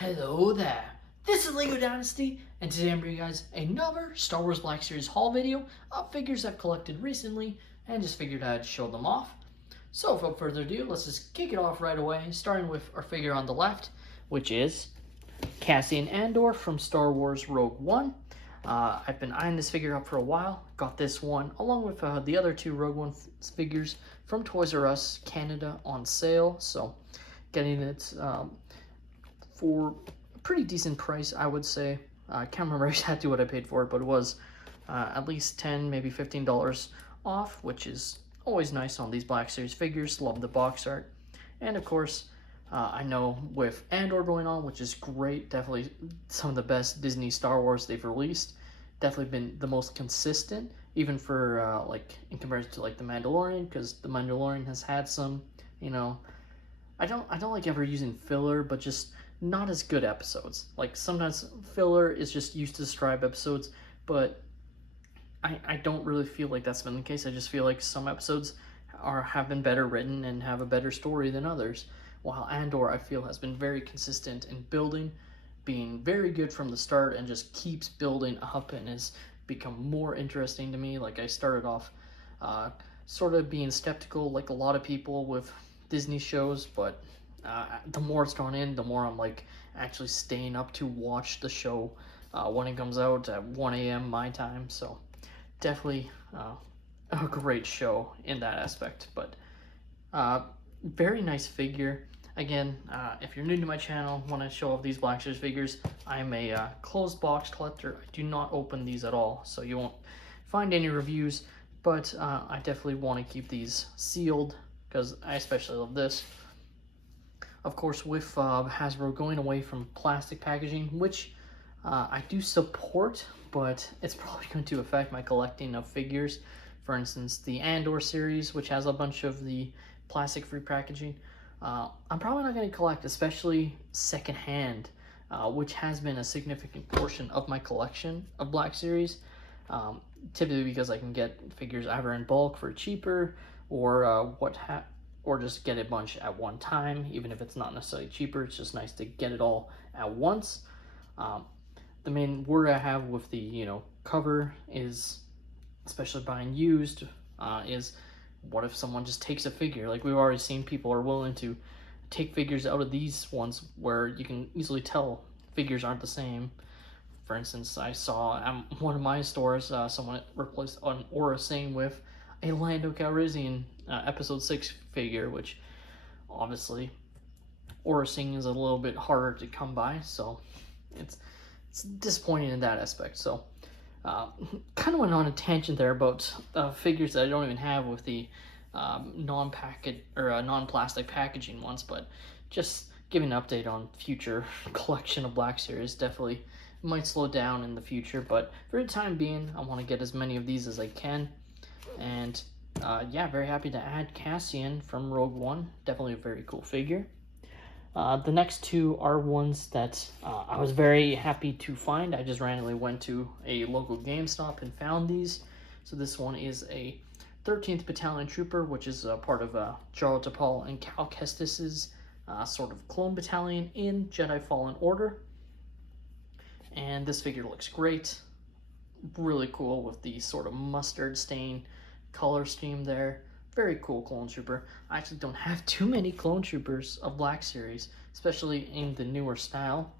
Hello there, this is LEGO Dynasty, and today I'm bringing you guys another Star Wars Black Series haul video of figures I've collected recently, and just figured I'd show them off. So without further ado, let's just kick it off right away, starting with our figure on the left, which is Cassian Andor from Star Wars Rogue One. I've been eyeing this figure up for a while, got this one, along with the other two Rogue One figures from Toys R Us Canada on sale, so getting it for a pretty decent price, I would say. I can't remember exactly what I paid for it, but it was at least $10, maybe $15 off, which is always nice on these Black Series figures. Love the box art. And of course, I know with Andor going on, which is great, definitely some of the best Disney Star Wars they've released. Definitely been the most consistent, even for like in comparison to like the Mandalorian, because the Mandalorian has had some, you know, I don't like ever using filler, but just not as good episodes. Like sometimes filler is just used to describe episodes, but I don't really feel like that's been the case. I just feel like some episodes have been better written and have a better story than others. While Andor, I feel, has been very consistent in building, being very good from the start, and just keeps building up and has become more interesting to me. Like I started off sort of being skeptical, like a lot of people with Disney shows, but the more it's gone in, the more I'm like actually staying up to watch the show when it comes out at 1 a.m. my time. So definitely a great show in that aspect. But very nice figure. Again, if you're new to my channel, want to show off these Black Series figures, I'm a closed box collector. I do not open these at all, so you won't find any reviews, but I definitely want to keep these sealed because I especially love this. Of course, with Hasbro going away from plastic packaging, which I do support, but it's probably going to affect my collecting of figures. For instance, the Andor series, which has a bunch of the plastic-free packaging, I'm probably not going to collect, especially secondhand, which has been a significant portion of my collection of Black Series. Typically because I can get figures either in bulk for cheaper, or or just get a bunch at one time, even if it's not necessarily cheaper. It's just nice to get it all at once. The main worry I have with the cover is, especially buying used, is what if someone just takes a figure? Like we've already seen people are willing to take figures out of these ones where you can easily tell figures aren't the same. For instance, I saw at one of my stores someone replaced an Aura Singh with a Lando Calrissian Episode 6 figure, which obviously Aura Singh is a little bit harder to come by, so it's disappointing in that aspect. So kind of went on a tangent there about figures that I don't even have with the non-packet or non-plastic packaging ones, but just giving an update on future collection of Black Series. Definitely might slow down in the future, but for the time being, I want to get as many of these as I can. And yeah, very happy to add Cassian from Rogue One. Definitely a very cool figure. The next two are ones that I was very happy to find. I just randomly went to a local GameStop and found these. So this one is a 13th Battalion Trooper, which is part of Jaro Tapal and Cal Kestis's sort of clone battalion in Jedi Fallen Order. And this figure looks great. Really cool with the sort of mustard stain color scheme there. Very cool clone trooper. I actually don't have too many clone troopers of Black Series, especially in the newer style.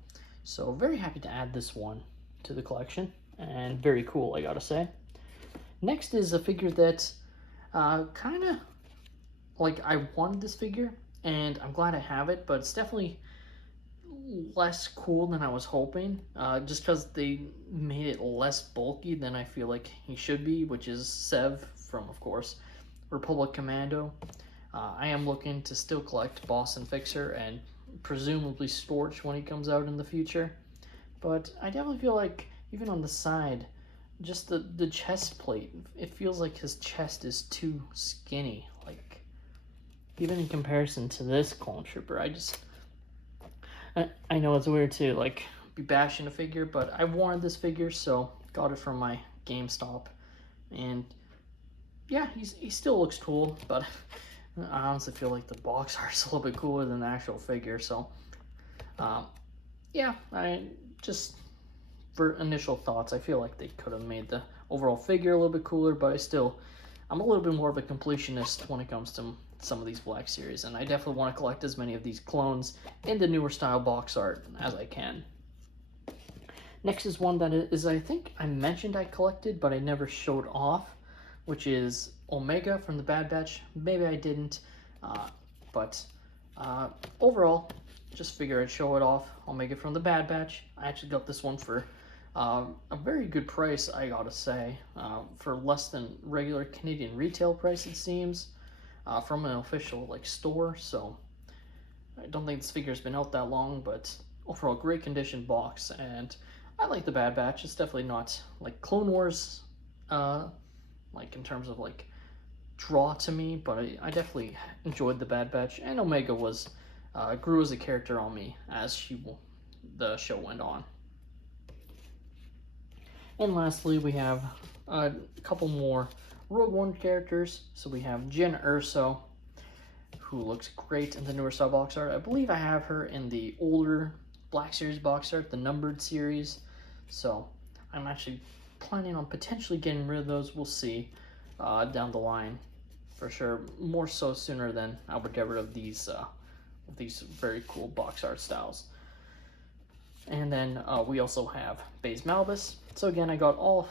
So very happy to add this one to the collection, and very cool, I gotta say. Next is a figure that kind of, like, I wanted this figure, and I'm glad I have it, but it's definitely less cool than I was hoping, just because they made it less bulky than I feel like he should be, which is Sev from, of course, Republic Commando. I am looking to still collect Boss and Fixer and presumably Scorch when he comes out in the future, but I definitely feel like even on the side, just the chest plate, it feels like his chest is too skinny, like even in comparison to this clone trooper. I know it's weird to like be bashing a figure, but I wanted this figure, so got it from my GameStop, and yeah, he still looks cool, but I honestly feel like the box art is a little bit cooler than the actual figure. So yeah, I just, for initial thoughts, I feel like they could have made the overall figure a little bit cooler, but I'm a little bit more of a completionist when it comes to some of these Black Series, and I definitely want to collect as many of these clones in the newer style box art as I can. Next is one that is, I think I mentioned I collected, but I never showed off, which is Omega from the Bad Batch. Maybe I didn't, but overall, just figure I'd show it off. Omega from the Bad Batch. I actually got this one for a very good price, I gotta say, for less than regular Canadian retail price, it seems, from an official like store. So I don't think this figure's been out that long, but overall great condition box, and I like the Bad Batch. It's definitely not like Clone Wars, like in terms of like draw to me, but I definitely enjoyed the Bad Batch, and Omega was grew as a character on me as the show went on. And lastly, we have a couple more Rogue One characters. So we have Jyn Erso, who looks great in the newer style box art. I believe I have her in the older Black Series box art, the numbered series. So I'm actually planning on potentially getting rid of those. We'll see down the line for sure. More so sooner than I would get rid of these very cool box art styles. And then we also have Baze Malbus. So again, I got all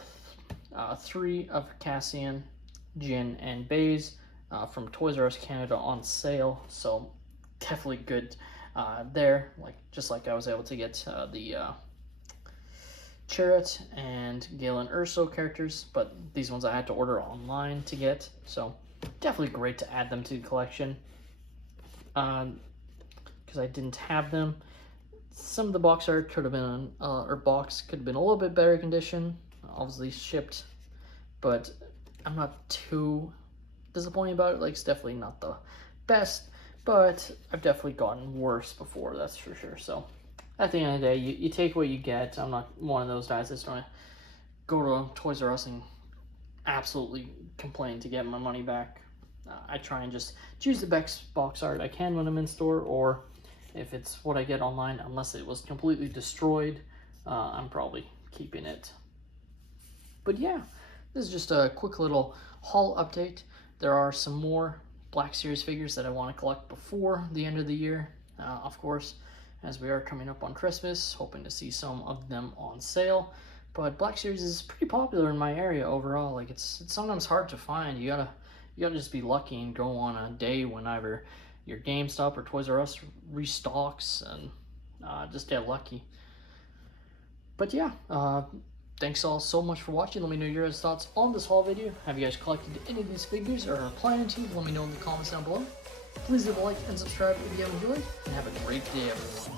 three of Cassian, Jyn, and Baze from Toys R Us Canada on sale. So definitely good there. Just like I was able to get the Chirrut and Galen Erso characters, but these ones I had to order online to get. So definitely great to add them to the collection because I didn't have them. Some of the box art could have been, or box could have been a little bit better condition, obviously shipped, but I'm not too disappointed about it. Like, it's definitely not the best, but I've definitely gotten worse before, that's for sure. So at the end of the day, you take what you get. I'm not one of those guys that's going to go to Toys R Us and absolutely complain to get my money back. I try and just choose the best box art I can when I'm in store, or if it's what I get online, unless it was completely destroyed, I'm probably keeping it. But yeah, this is just a quick little haul update. There are some more Black Series figures that I want to collect before the end of the year, of course, as we are coming up on Christmas, hoping to see some of them on sale. But Black Series is pretty popular in my area overall. Like, it's sometimes hard to find. You gotta just be lucky and go on a day whenever your GameStop or Toys R Us restocks, and just get lucky. But yeah, thanks all so much for watching. Let me know your guys' thoughts on this haul video. Have you guys collected any of these figures or are planning to? Let me know in the comments down below. Please leave a like and subscribe if you have enjoyed, and have a great day, everyone.